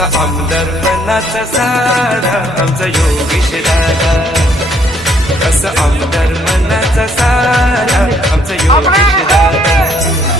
आमचा आमदार मनाचा सारा आमचा योगेश राजा कसं आमदार मनाचा सारा आमचा योगेश राजा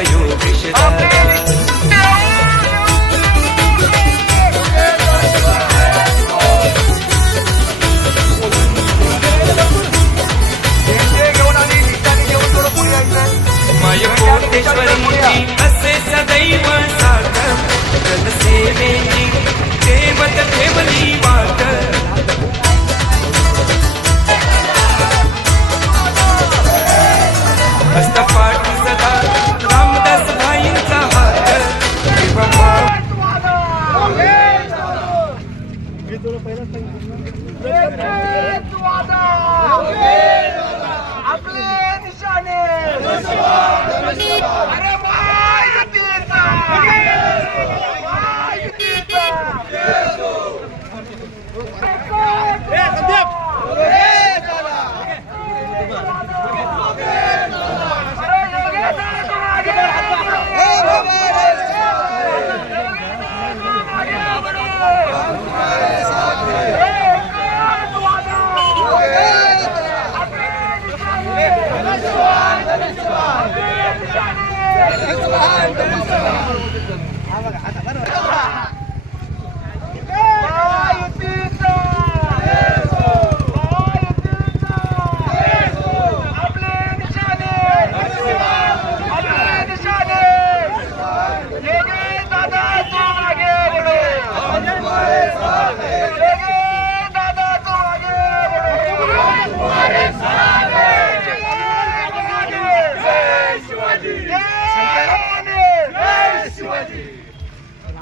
योगेश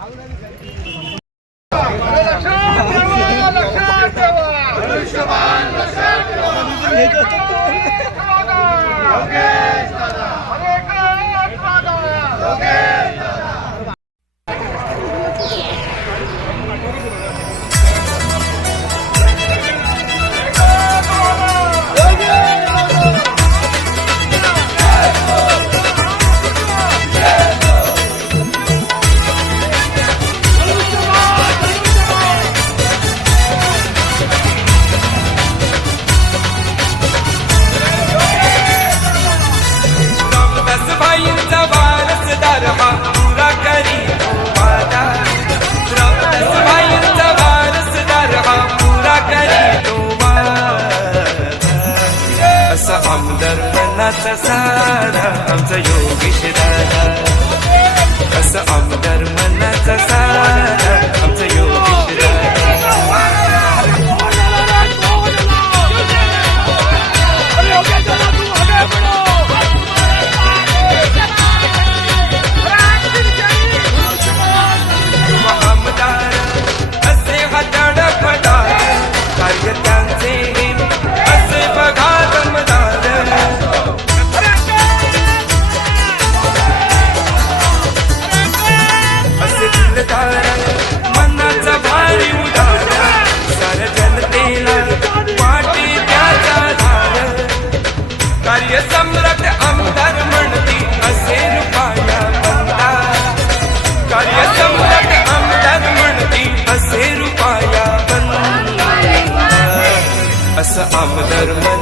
आलू नहीं खाएंगे 再有一些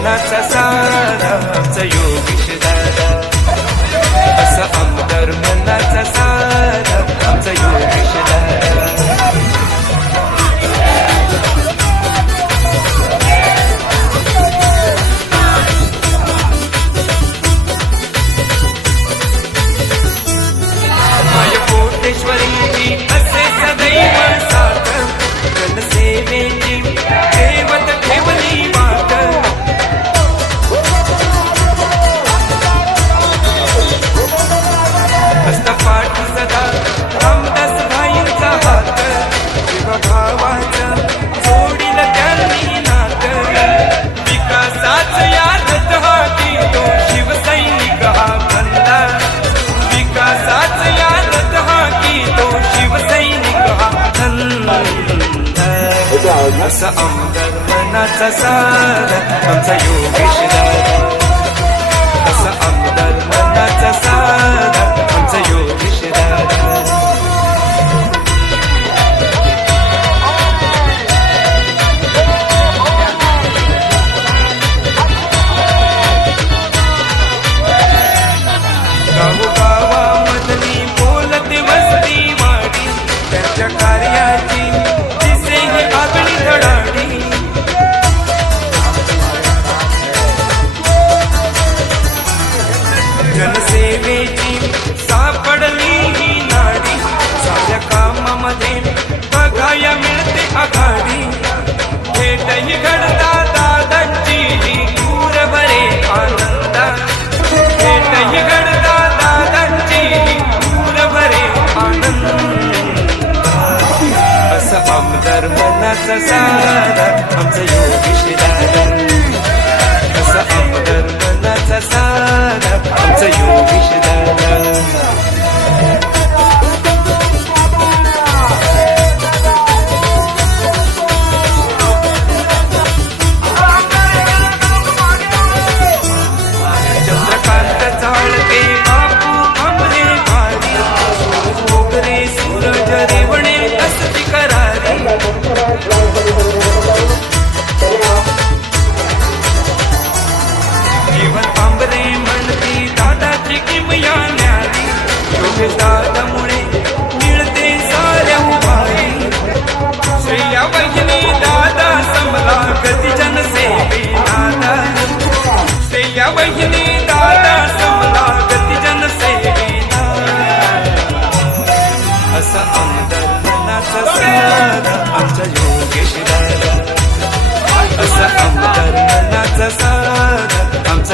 not असा आमचा योग सारा आमचं योगेश दादा. असं आमदार मनाचा सारा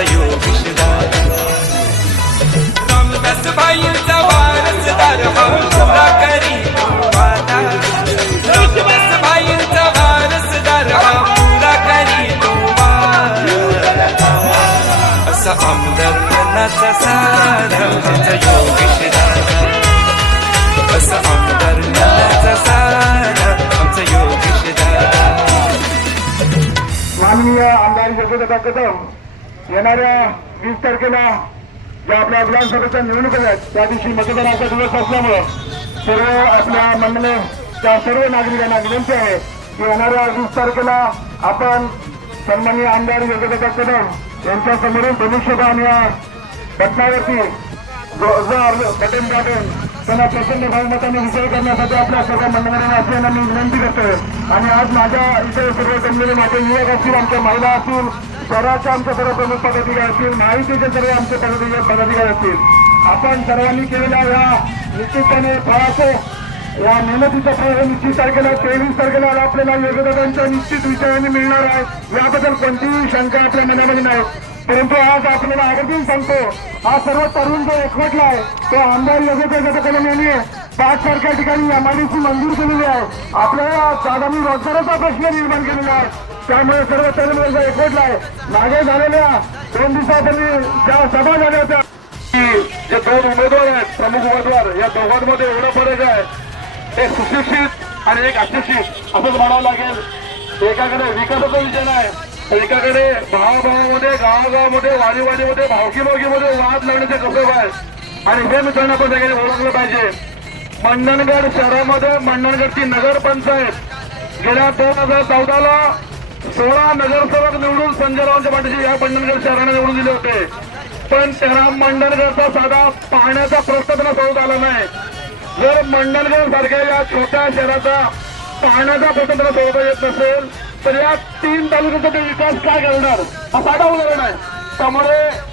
आमचा योगेश रामदास भाईंचा वारसदार हा करी वादा रामदास भाईंचा वारसदार हा पुरा करी तो असा आमदार मनाचा सारा आमचा असा आमदार मनाचा सारा आमचा योगेश माननीय आमदार कदम। येणाऱ्या वीस तारखेला ज्या आपल्या विधानसभेच्या निवडणुका आहेत त्या दिवशी मतदानाचा दिवस असल्यामुळं सर्व आपल्या मंडळाच्या सर्व नागरिकांना विनंती आहे की येणाऱ्या वीस तारखेला आपण सन्माननीय आमदार योगदा कदम यांच्या समोरून धनुष्यबाण या घटनावरती जोरदार बटन दाबून त्यांना प्रचंड बहुमताने विजय करण्यासाठी आपल्या सर्व मंडळांना असल्यानं मी विनंती करतोय. आणि आज माझ्या इथे सर्व जमलेले माझे युवक असतील आमच्या महिला असतील शहराच्या आमच्या सर्व प्रमुख पदाधिकारी असतील महायुतीचे सर्व आमचे पदाधिकारी पदाधिकारी असतील. आपण सर्वांनी केलेल्या या निश्चितपणे फळाचं या मेहनतीचं फळ हे निश्चित तारखेला तेवीस तारखेला आपल्याला योगदानांच्या निश्चित विषयाने मिळणार आहे. याबद्दल कोणतीही शंका आपल्या मनामध्ये नाही. परंतु आज आपल्याला आवर्जून सांगतो हा सर्व तरुण जो एकवटला आहे तो आमदार योगेश कलम यांनी पाच सारख्या ठिकाणी एमआयडीसी मंजूर केलेली आहे. आपल्याला आगामी रोजगाराचा प्रश्न निर्माण केलेला आहे. त्यामुळे सर्व तरुण वर्ग एकवटला आहे. मागे झालेल्या दोन दिवसापूर्वी ज्या सभा झाल्या होत्या की जे दोन उमेदवार आहेत प्रमुख उमेदवार या दोघांमध्ये एवढा फरक आहे. एक सुशिक्षित आणि एक अशिक्षित असंच म्हणावं लागेल. एकाकडे विकासाचा विजन आहे एकाकडे भावाभावामध्ये गावागावामध्ये वादीवादीमध्ये भावकी भावकीमध्ये वाद लावण्याचे कसब आहे. आणि हे मित्रांनो आपण सगळ्यांनी ओळखलं पाहिजे. मंडणगड शहरामध्ये मंडणगडची नगरपंचायत गेल्या दोन हजार चौदाला सोळा नगरसेवक निवडून संजय रावांच्या पाठीशी या पंढरगड शहराने निवडून दिले होते. पण शहरा मंडणगडचा साधा पाण्याचा प्रश्न त्यांना सोडत आला नाही. जर मंडणगड सारख्या या छोट्या शहराचा पाण्याचा प्रश्न त्यांना सोडता येत नसेल तर या तीन तालुक्याचा ते विकास काय करणार? हा साधा उदाहरण आहे. त्यामुळे